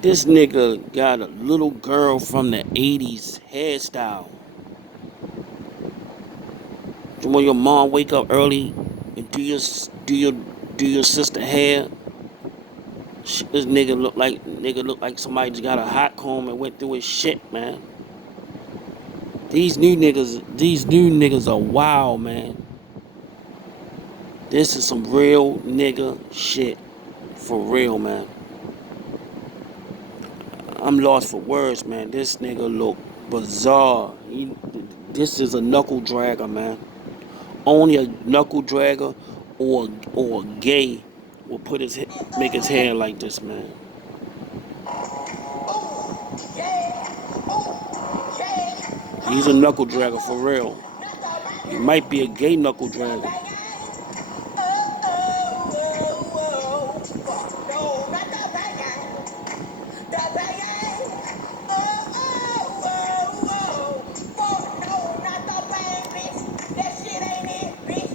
This nigga got a little girl from the 80s hairstyle. So when your mom wake up early and do your sister hair, this nigga look like somebody just got a hot comb and went through his shit, man. These new niggas are wild, man. This is some real nigga shit. For real, man. I'm lost for words, man. This nigga look bizarre. This is a knuckle dragger, man. Only a knuckle dragger or a gay will make his hair like this, man. He's a knuckle dragger for real. He might be a gay knuckle dragger.